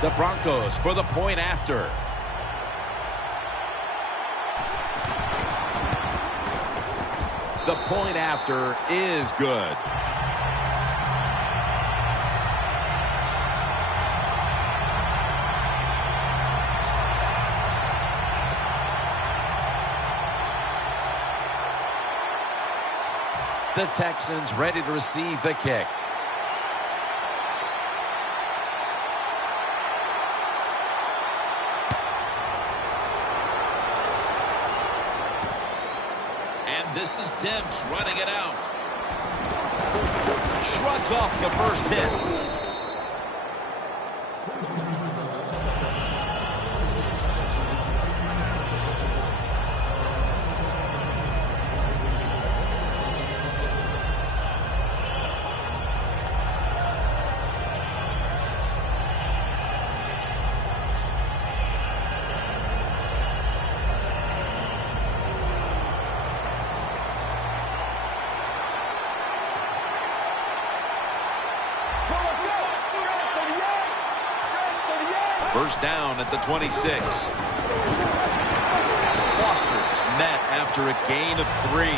The Broncos for the point after. The point after is good. The Texans ready to receive the kick. And this is Dents running it out. Shrugs off the first hit. First down at the 26. Foster's met after a gain of 3.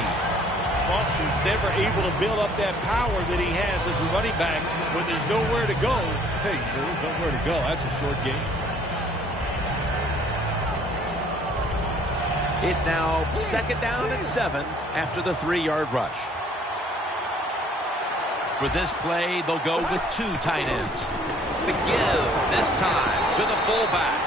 Foster's never able to build up that power that he has as a running back when there's nowhere to go. Hey, there's nowhere to go. That's a short game. It's now second down and 7 after the 3-yard rush. For this play, they'll go with 2 tight ends. The give this time to the fullback.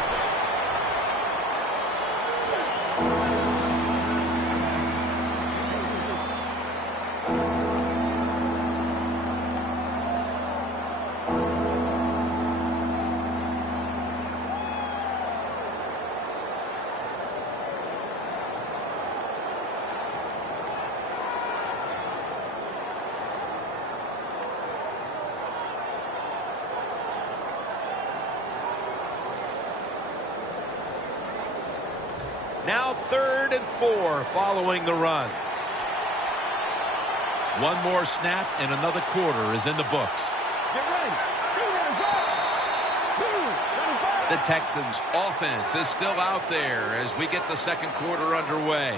Now 3rd and 4 following the run. One more snap and another quarter is in the books. Get ready. The Texans offense is still out there as we get the second quarter underway.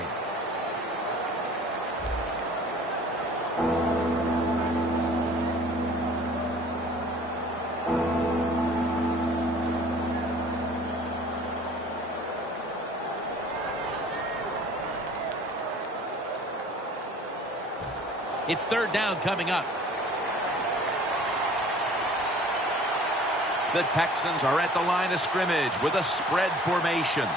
It's 3rd down coming up. The Texans are at the line of scrimmage with a spread formation.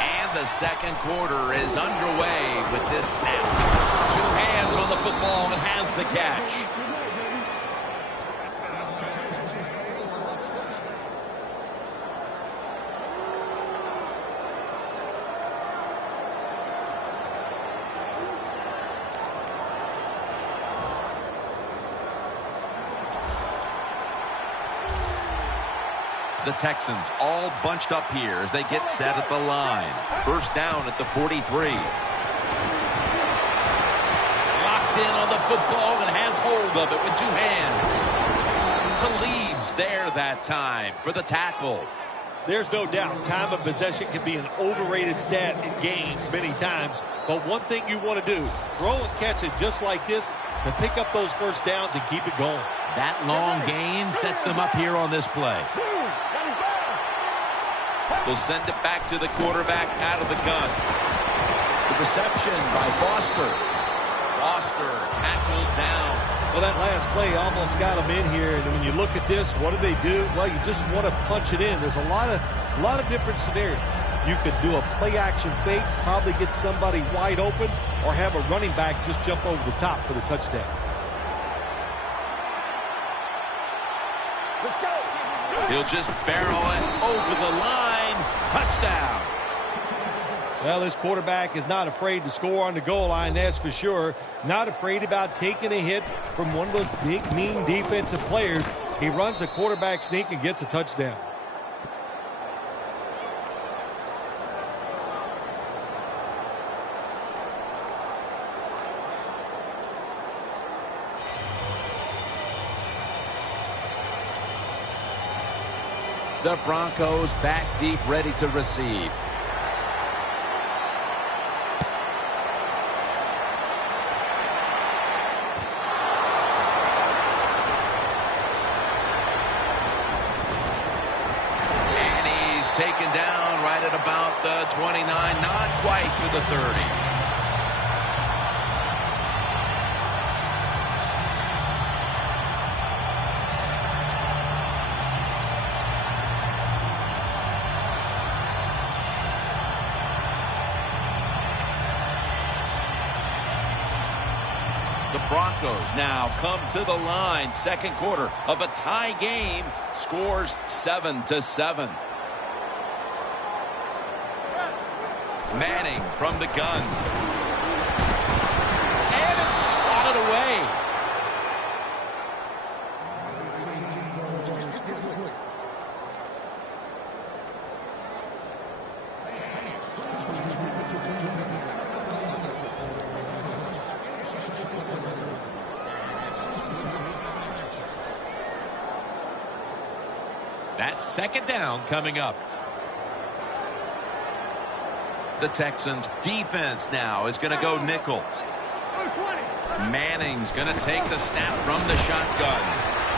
And the second quarter is underway with this snap. 2 hands on the football and has the catch. The Texans all bunched up here as they get set at the line. First down at the 43. In on the football and has hold of it with 2 hands. Talib's there that time for the tackle. There's no doubt time of possession can be an overrated stat in games many times, but one thing you want to do, throw and catch it just like this to pick up those first downs and keep it going. That long gain sets them up here on this play. They'll send it back to the quarterback out of the gun. The reception by Foster. Foster tackled down. Well, that last play almost got him in here. And when you look at this, what do they do? Well, you just want to punch it in. There's a lot of different scenarios. You could do a play-action fake, probably get somebody wide open, or have a running back just jump over the top for the touchdown. Let's go. He'll just barrel it over the line. Touchdown. Well, this quarterback is not afraid to score on the goal line, that's for sure. Not afraid about taking a hit from one of those big, mean defensive players. He runs a quarterback sneak and gets a touchdown. The Broncos back deep, ready to receive. Taken down right at about the 29, not quite to the 30. The Broncos now come to the line. Second quarter of a tie game. Scores 7-7. Manning from the gun. And it's swatted away. That's second down coming up. The Texans defense now is going to go nickel. Manning's going to take the snap from the shotgun.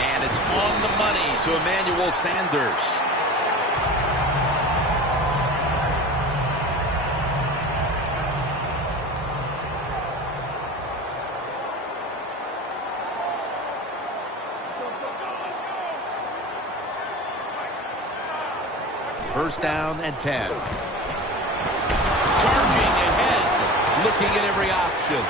And it's on the money to Emmanuel Sanders. First down and 10. Charging ahead, looking at every option.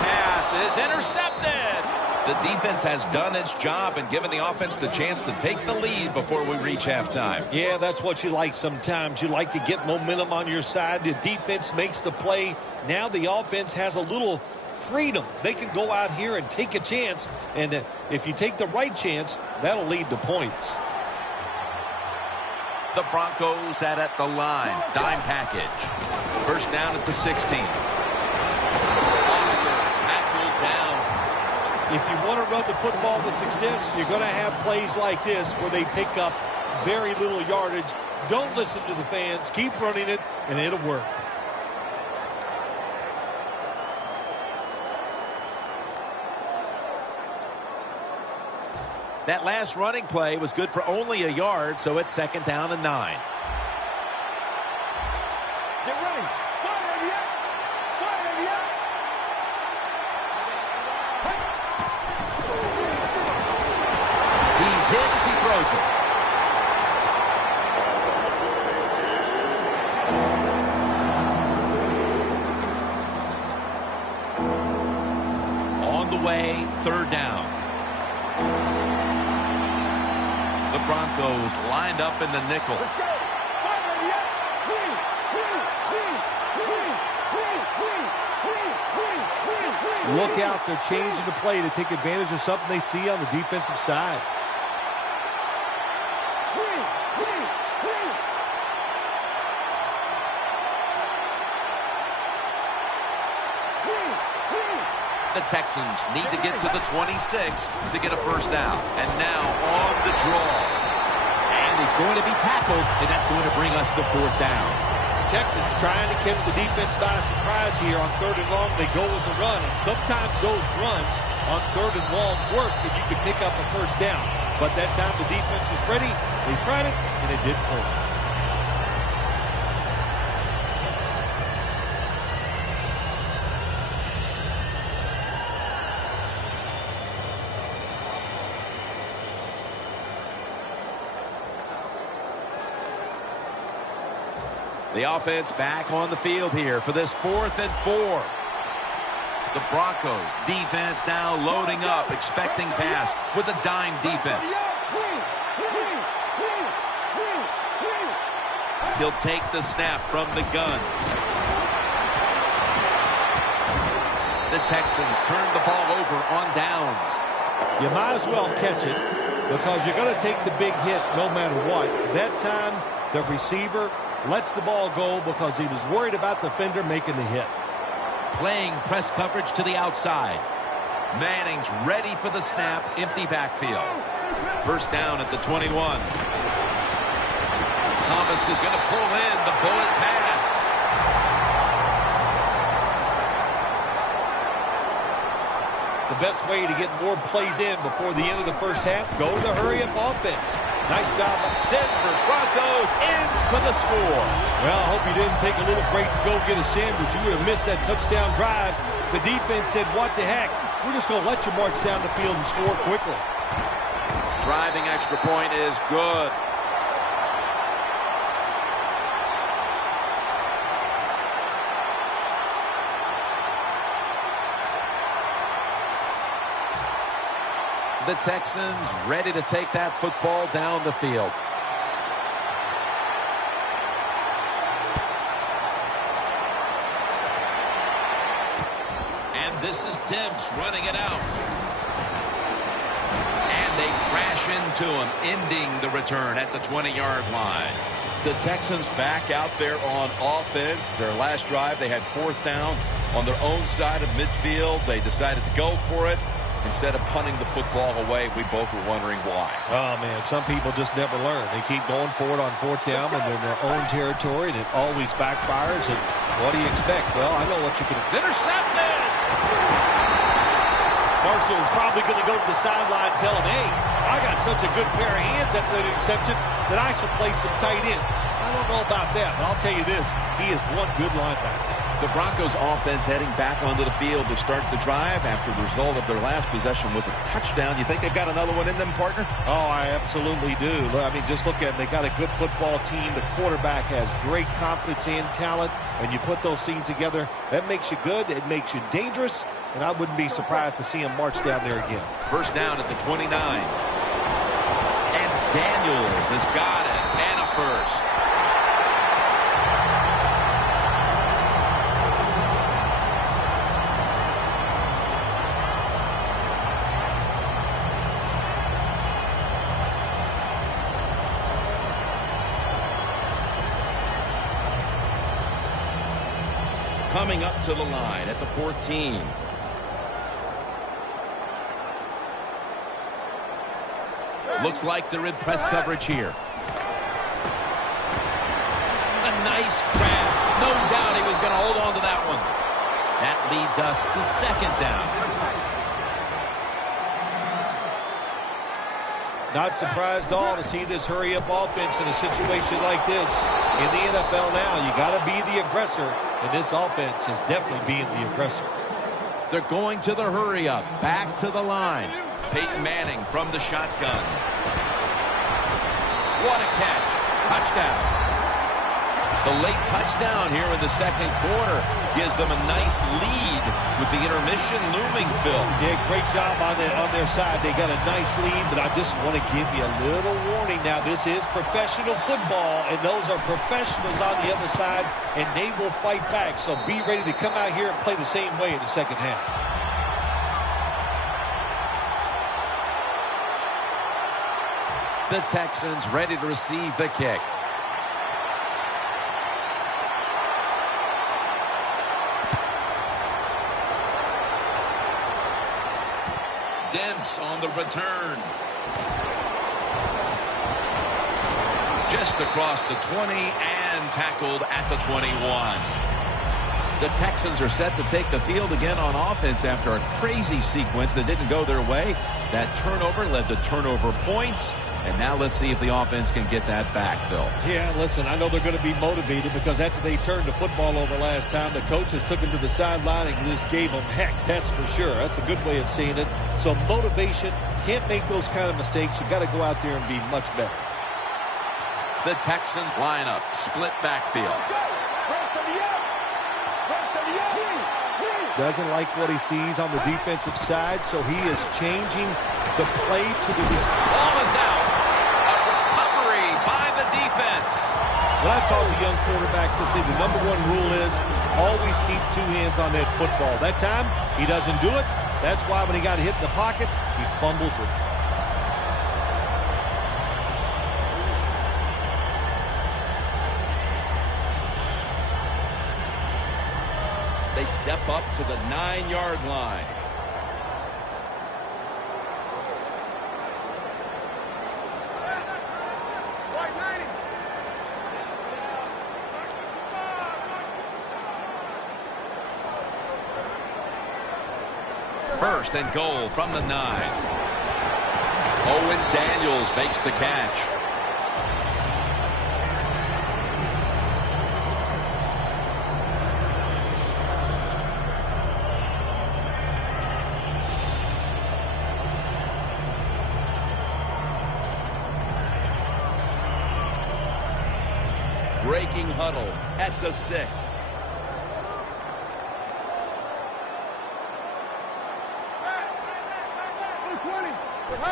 Pass is intercepted. The defense has done its job and given the offense the chance to take the lead before we reach halftime. Yeah, that's what you like sometimes. You like to get momentum on your side. The defense makes the play. Now the offense has a little freedom. They can go out here and take a chance, and if you take the right chance, that'll lead to points. The Broncos at the line. Dime package. First down at the 16. Foster tackled down. If you want to run the football to success, you're going to have plays like this where they pick up very little yardage. Don't listen to the fans. Keep running it, and it'll work. That last running play was good for only a yard, so it's second down and 9. Get ready. He's hit as he throws it. On the way, third down. The Broncos lined up in the nickel. Let's go. Look out, they're changing the play to take advantage of something they see on the defensive side. The Texans need to get to the 26 to get a first down. And now on the draw. And he's going to be tackled, and that's going to bring us to fourth down. The Texans trying to catch the defense by surprise here on third and long. They go with the run, and sometimes those runs on third and long work, and you can pick up a first down. But that time the defense was ready. They tried it, and it didn't work. The offense back on the field here for this 4th and 4. The Broncos defense now loading up, expecting pass with a dime defense. He'll take the snap from the gun. The Texans turn the ball over on downs. You might as well catch it because you're going to take the big hit no matter what. That time, the receiver lets the ball go because he was worried about the defender making the hit. Playing press coverage to the outside. Manning's ready for the snap. Empty backfield. First down at the 21. Thomas is going to pull in the bullet pass. The best way to get more plays in before the end of the first half, go to the hurry-up offense. Nice job. Denver Broncos in for the score. Well, I hope you didn't take a little break to go get a sandwich. You would have missed that touchdown drive. The defense said, what the heck? We're just going to let you march down the field and score quickly. Driving extra point is good. The Texans ready to take that football down the field. And this is Demps running it out. And they crash into him, ending the return at the 20-yard line. The Texans back out there on offense. Their last drive, they had 4th down on their own side of midfield. They decided to go for it. Instead of punting the football away, we both were wondering why. Oh, man, some people just never learn. They keep going for it on 4th down and in their own territory, and it always backfires. And what do you expect? Well, I know what you can... It's intercepted! Marshall is probably going to go to the sideline and tell him, hey, I got such a good pair of hands after that interception that I should play some tight end. I don't know about that, but I'll tell you this. He is one good linebacker. The Broncos offense heading back onto the field to start the drive after the result of their last possession was a touchdown. You think they've got another one in them, partner? Oh, I absolutely do. I mean, just look at it. They got a good football team. The quarterback has great confidence and talent. And you put those things together, that makes you good. It makes you dangerous. And I wouldn't be surprised to see him march down there again. First down at the 29. And Daniels has got it. And a first. Coming up to the line at the 14. Looks like they're in press coverage here. A nice grab. No doubt he was going to hold on to that one. That leads us to 2nd down. Not surprised at all to see this hurry-up offense in a situation like this. In the NFL now, you got to be the aggressor, and this offense is definitely being the aggressor. They're going to the hurry-up, back to the line. Peyton Manning from the shotgun. What a catch. Touchdown. The late touchdown here in the 2nd quarter gives them a nice lead with the intermission looming, Phil. Yeah, great job on their side. They got a nice lead, but I just want to give you a little warning now. This is professional football, and those are professionals on the other side, and they will fight back. So be ready to come out here and play the same way in the 2nd half. The Texans ready to receive the kick. Demps on the return. Just across the 20 and tackled at the 21. The Texans are set to take the field again on offense after a crazy sequence that didn't go their way. That turnover led to turnover points. And now let's see if the offense can get that back, Phil. Yeah, listen, I know they're going to be motivated because after they turned the football over last time, the coaches took them to the sideline and just gave them heck. That's for sure. That's a good way of seeing it. So motivation, can't make those kind of mistakes. You got to go out there and be much better. The Texans line up, split backfield. Doesn't like what he sees on the defensive side, so he is changing the play to the... Ball is out. A recovery by the defense. When I talk to young quarterbacks, I say the number one rule is always keep 2 hands on that football. That time, he doesn't do it. That's why when he got hit in the pocket, he fumbles it. They step up to the 9-yard line. First and goal from the 9. Owen Daniels makes the catch. Breaking huddle at the 6.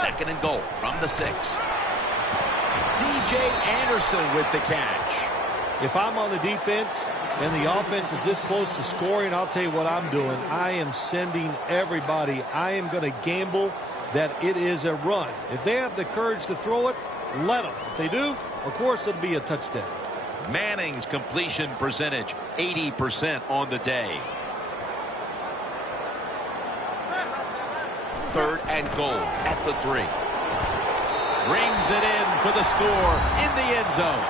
Second and goal from the 6. C.J. Anderson with the catch. If I'm on the defense and the offense is this close to scoring, I'll tell you what I'm doing. I am sending everybody. I am going to gamble that it is a run. If they have the courage to throw it, let them. If they do, of course, it'll be a touchdown. Manning's completion percentage, 80% on the day. Third and goal at the 3. Brings it in for the score in the end zone.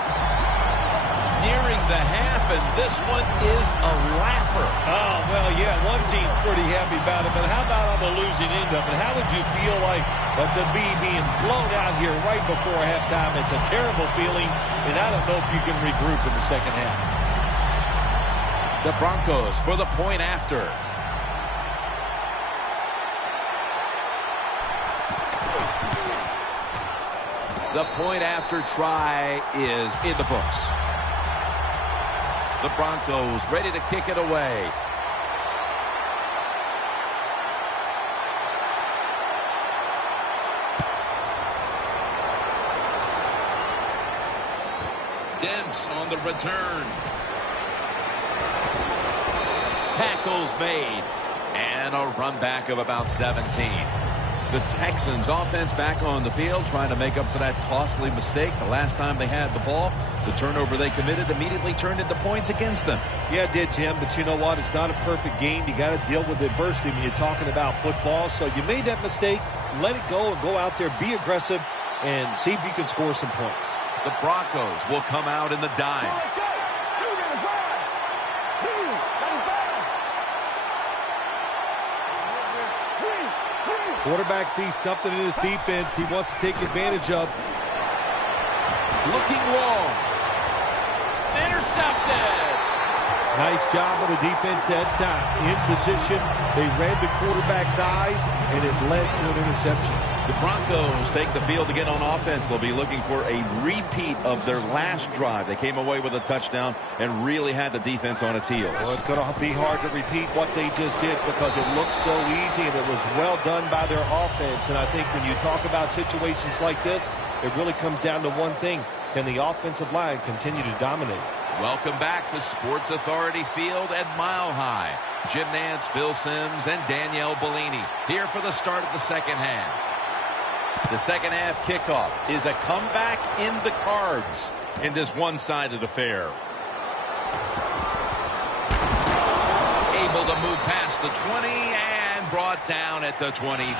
Nearing the half, and this one is a laugher. Oh, well, yeah, one team's pretty happy about it, but how about on the losing end of it? How would you feel like to be being blown out here right before halftime? It's a terrible feeling, and I don't know if you can regroup in the second half. The Broncos for the point after. The point after try is in the books. The Broncos ready to kick it away. Dents on the return. Tackles made. And a run back of about 17. The Texans offense back on the field trying to make up for that costly mistake. The last time they had the ball, the turnover they committed immediately turned into points against them. Yeah, it did, Jim, but you know what? It's not a perfect game. You got to deal with adversity when you're talking about football. So you made that mistake, let it go, and go out there, be aggressive, and see if you can score some points. The Broncos will come out in the dime. Quarterback sees something in his defense he wants to take advantage of. Looking long. Intercepted. Nice job of the defense that time. In position, they read the quarterback's eyes, and it led to an interception. The Broncos take the field again on offense. They'll be looking for a repeat of their last drive. They came away with a touchdown and really had the defense on its heels. Well, it's going to be hard to repeat what they just did because it looked so easy and it was well done by their offense. And I think when you talk about situations like this, it really comes down to one thing. Can the offensive line continue to dominate? Welcome back to Sports Authority Field at Mile High. Jim Nantz, Phil Simms, and Danielle Bellini here for the start of the second half. The second half kickoff is a comeback in the cards in this one-sided affair. Able to move past the 20 and brought down at the 23.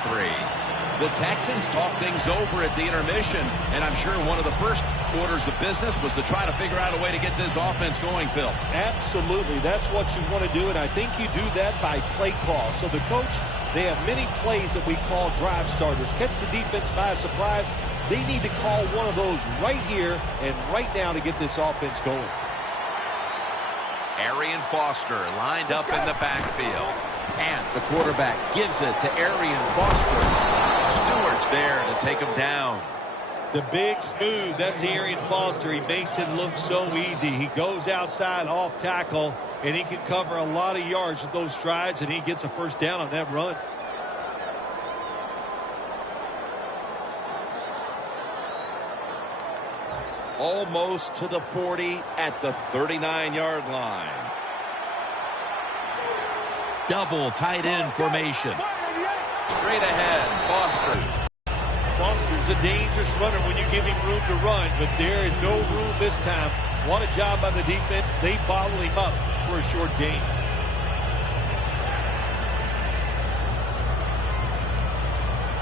The Texans talk things over at the intermission, and I'm sure one of the first orders of business was to try to figure out a way to get this offense going, Phil. Absolutely. That's what you want to do, and I think you do that by play call. So the coach, they have many plays that we call drive starters. Catch the defense by surprise. They need to call one of those right here and right now to get this offense going. Arian Foster lined up in the backfield. And the quarterback gives it to Arian Foster. Stewart's there to take him down. The big smooth, that's Arian Foster. He makes it look so easy. He goes outside off tackle, and he can cover a lot of yards with those strides, and he gets a first down on that run. Almost to the 40 at the 39-yard line. Double tight end formation. Straight ahead, Foster. Foster's a dangerous runner when you give him room to run, but there is no room this time. What a job by the defense. They bottle him up for a short gain.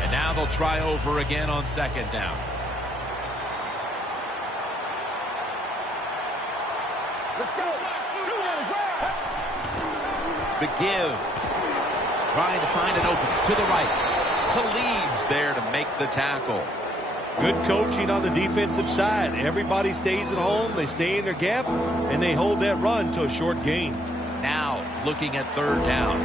And now they'll try over again on second down. Let's go. The give. trying to find an opening to the right. Talib's there to make the tackle. Good coaching on the defensive side. Everybody stays at home. They stay in their gap, and they hold that run to a short gain. Now looking at third down.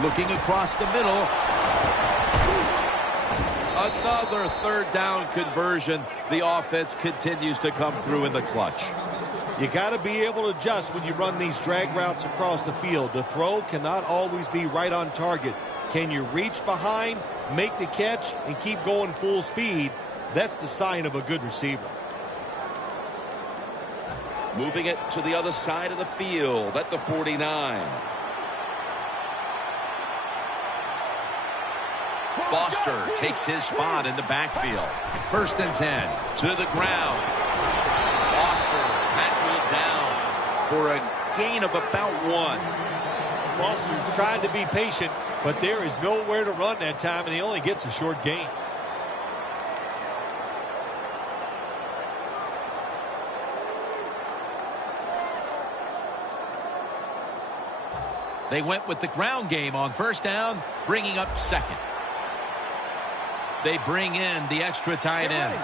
Looking across the middle. Another third down conversion. The offense continues to come through in the clutch. You got to be able to adjust when you run these drag routes across the field. The throw cannot always be right on target. Can you reach behind, make the catch, and keep going full speed? That's the sign of a good receiver. Moving it to the other side of the field at the 49. Foster takes his spot in the backfield. 1st and 10 to the ground. Foster tackled down for a gain of about 1. Foster's trying to be patient, but there is nowhere to run that time, and he only gets a short gain. They went with the ground game on 1st down, bringing up 2nd. They bring in the extra tight end.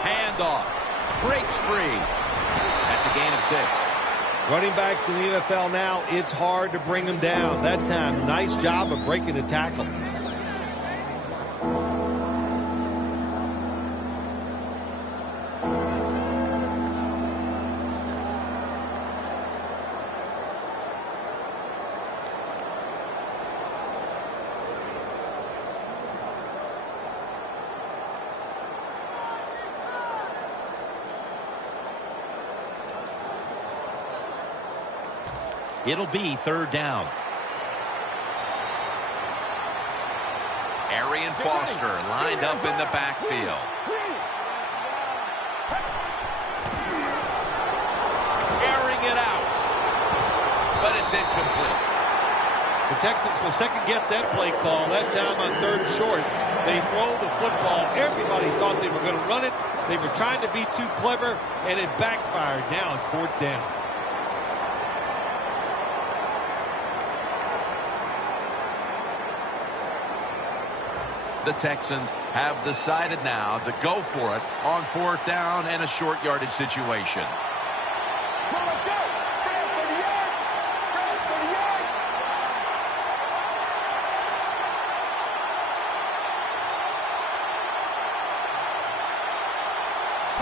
Handoff. Breaks free. That's a gain of 6. Running backs in the NFL now, it's hard to bring them down. That time, nice job of breaking the tackle. It'll be 3rd down. Arian Foster lined up in the backfield. Airing it out. But it's incomplete. The Texans will second-guess that play call. That time on 3rd and short. They throw the football. Everybody thought they were going to run it. They were trying to be too clever, and it backfired. Now it's 4th down. The Texans have decided now to go for it on 4th down and a short yardage situation.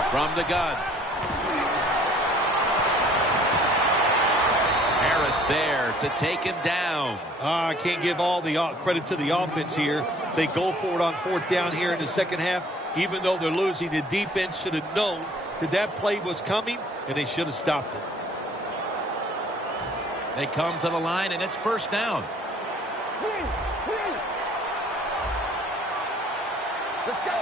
From the gun. Harris there to take him down. I can't give all the credit to the offense here. They go for it on 4th down here in the second half. Even though they're losing, the defense should have known that that play was coming, and they should have stopped it. They come to the line, and it's 1st down. Let's go.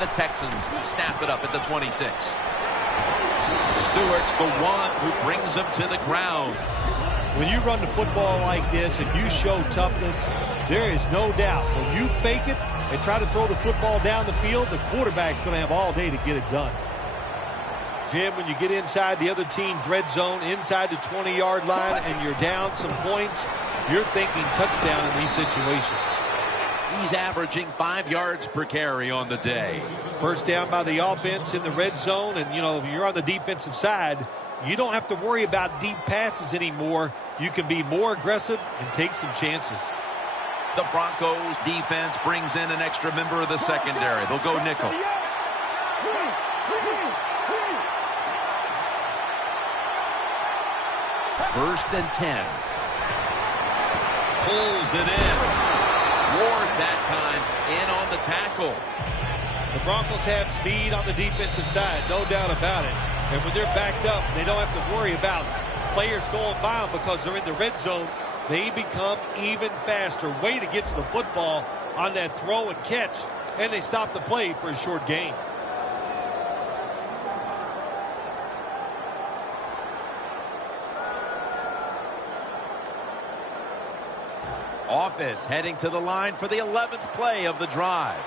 The Texans snap it up at the 26. Stewart's the one who brings them to the ground. When you run the football like this and you show toughness, there is no doubt when you fake it and try to throw the football down the field, the quarterback's going to have all day to get it done. Jim, when you get inside the other team's red zone, inside the 20-yard line, and you're down some points, you're thinking touchdown in these situations. He's averaging 5 yards per carry on the day. 1st down by the offense in the red zone, and, you know, you're on the defensive side. You don't have to worry about deep passes anymore. You can be more aggressive and take some chances. The Broncos defense brings in an extra member of the secondary. They'll go nickel. First and 10. Pulls it in. Ward that time in on the tackle. The Broncos have speed on the defensive side, no doubt about it. And when they're backed up, they don't have to worry about players going by them because they're in the red zone. They become even faster. Way to get to the football on that throw and catch. and they stopped the play for a short gain. Offense heading to the line for the 11th play of the drive.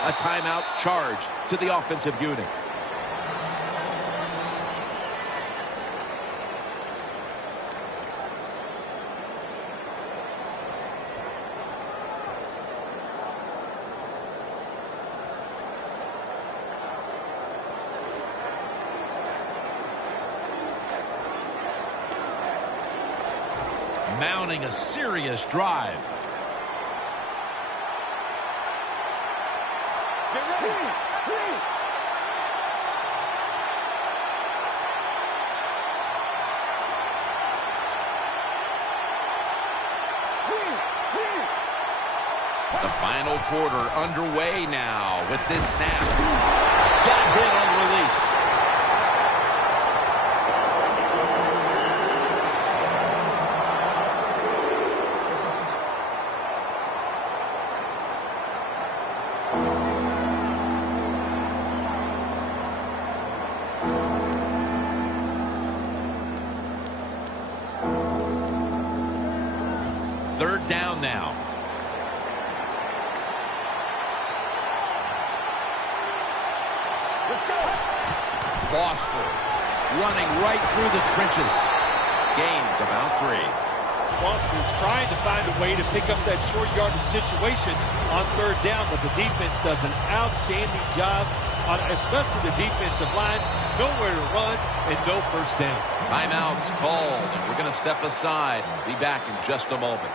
A timeout charge to the offensive unit. Mounting a serious drive. The final quarter underway now with this snap. Got hit on release. Third down now. Let's go. Foster running right through the trenches. Gains about 3. Foster's trying to find a way to pick up that short yardage situation on third down, but the defense does an outstanding job, especially the defensive line. Nowhere to run and no first down. Timeouts called, and we're going to step aside. Be back in just a moment.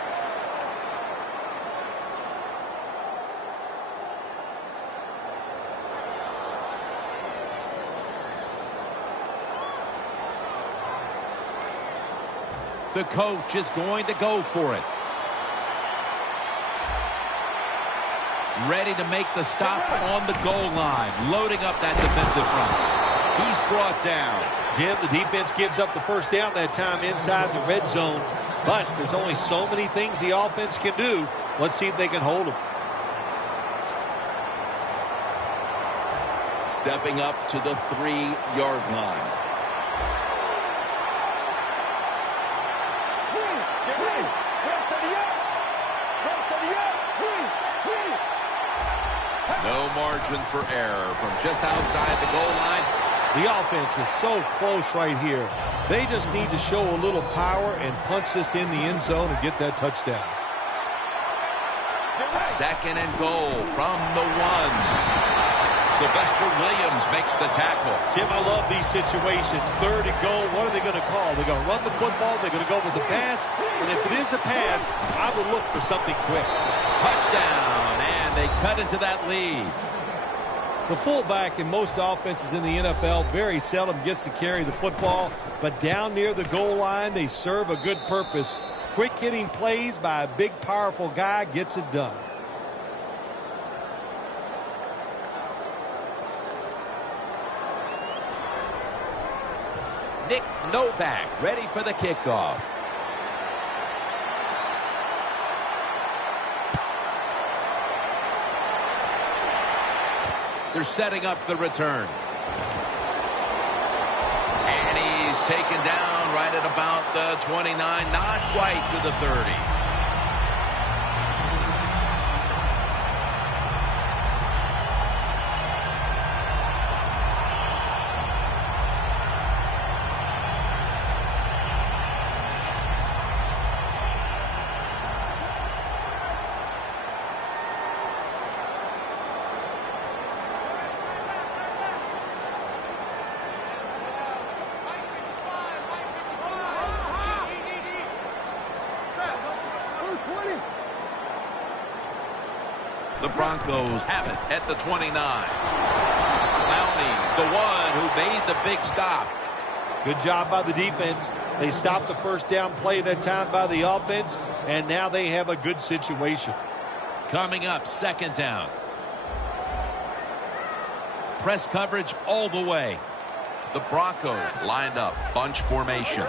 The coach is going to go for it. Ready to make the stop on the goal line. Loading up that defensive front. He's brought down. Jim, the defense gives up the first down that time inside the red zone. But there's only so many things the offense can do. Let's see if they can hold them. Stepping up to the 3-yard line. No margin for error from just outside the goal line. The offense is so close right here. They just need to show a little power and punch this in the end zone and get that touchdown. Second and goal from the 1. Sylvester Williams makes the tackle. Jim, I love these situations. Third and goal, what are they going to call? They're going to run the football, they're going to go with the pass, and if it is a pass, I would look for something quick. Touchdown, and they cut into that lead. The fullback in most offenses in the NFL very seldom gets to carry the football, but down near the goal line, they serve a good purpose. Quick hitting plays by a big, powerful guy gets it done. Nick Novak ready for the kickoff. They're setting up the return. And he's taken down right at about the 29, not quite to the 30. The Broncos have it at the 29. Clowney's the one who made the big stop. Good job by the defense. They stopped the first down play that time by the offense, and now they have a good situation. Coming up, second down. Press coverage all the way. The Broncos lined up, bunch formation.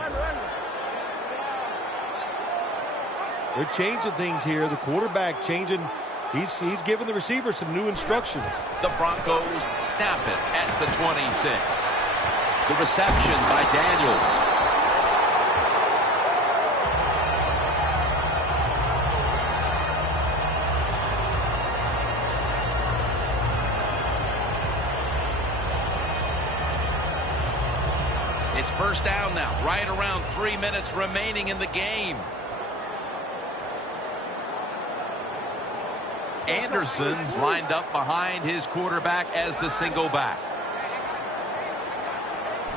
They're changing things here. The quarterback changing. He's giving the receiver some new instructions. The Broncos snap it at the 26. The reception by Daniels. It's first down now, right around 3 minutes remaining in the game. Anderson's lined up behind his quarterback as the single back.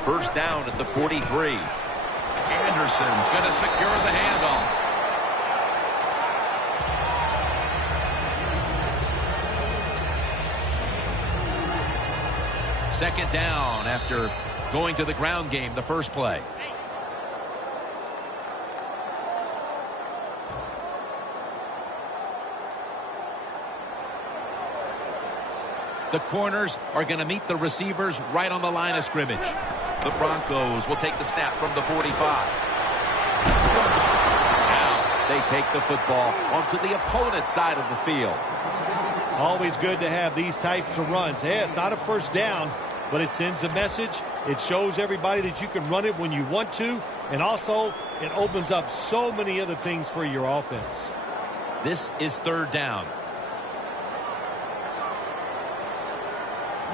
First down at the 43. Anderson's going to secure the handoff. Second down after going to the ground game the first play. The corners are going to meet the receivers right on the line of scrimmage. The Broncos will take the snap from the 45. Now they take the football onto the opponent's side of the field. Always good to have these types of runs. Hey, it's not a first down, but it sends a message. It shows everybody that you can run it when you want to, and also it opens up so many other things for your offense. This is third down.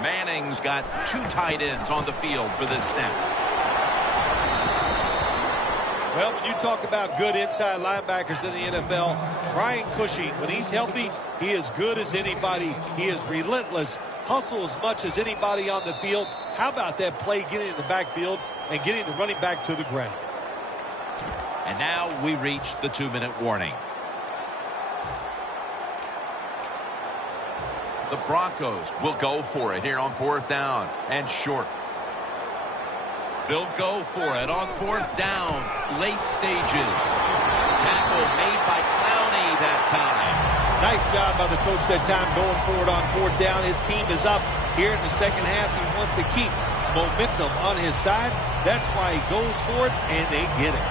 Manning's got two tight ends on the field for this snap. Well, when you talk about good inside linebackers in the NFL, Brian Cushing, when he's healthy, he is good as anybody. He is relentless, hustle as much as anybody on the field. How about that play getting in the backfield and getting the running back to the ground? And now we reach the 2-minute warning. The Broncos will go for it here on fourth down and short. They'll go for it on fourth down, late stages. Tackle made by Clowney that time. Nice job by the coach that time going forward on fourth down. His team is up here in the second half. He wants to keep momentum on his side. That's why he goes for it, and they get it.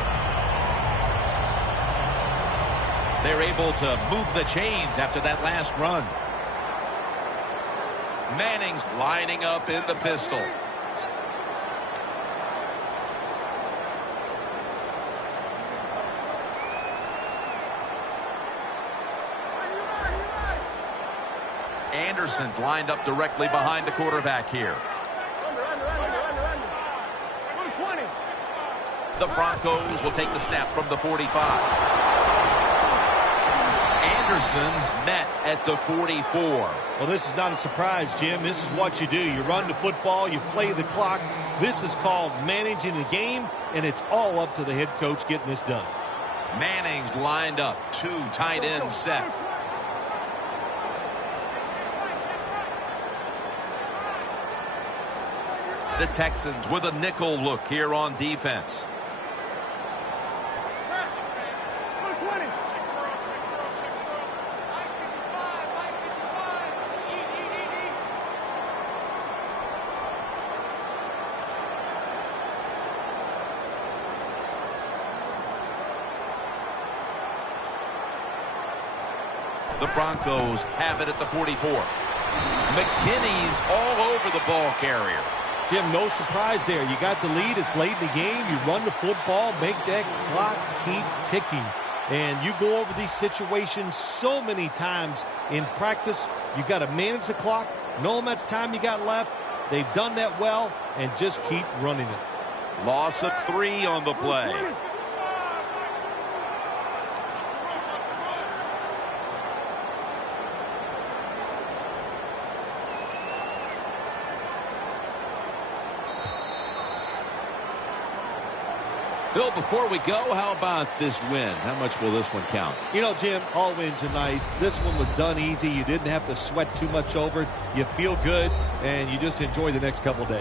They're able to move the chains after that last run. Manning's lining up in the pistol. Anderson's lined up directly behind the quarterback here. The Broncos will take the snap from the 45. Anderson's met at the 44. Well, this is not a surprise, Jim. This is what you do. You run the football, you play the clock. This is called managing the game, and it's all up to the head coach getting this done. Manning's lined up, two tight ends set. The Texans with a nickel look here on defense. The Broncos have it at the 44. McKinney's all over the ball carrier. Jim, no surprise there. You got the lead. It's late in the game. You run the football, make that clock keep ticking. And you go over these situations so many times in practice. You got to manage the clock, know how much time you got left. They've done that well, and just keep running it. Loss of 3 on the play. Phil, before we go, how about this win? How much will this one count? You know, Jim, all wins are nice. This one was done easy. You didn't have to sweat too much over it. You feel good, and you just enjoy the next couple days.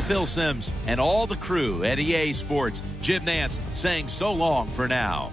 For Phil Simms and all the crew at EA Sports, Jim Nance saying so long for now.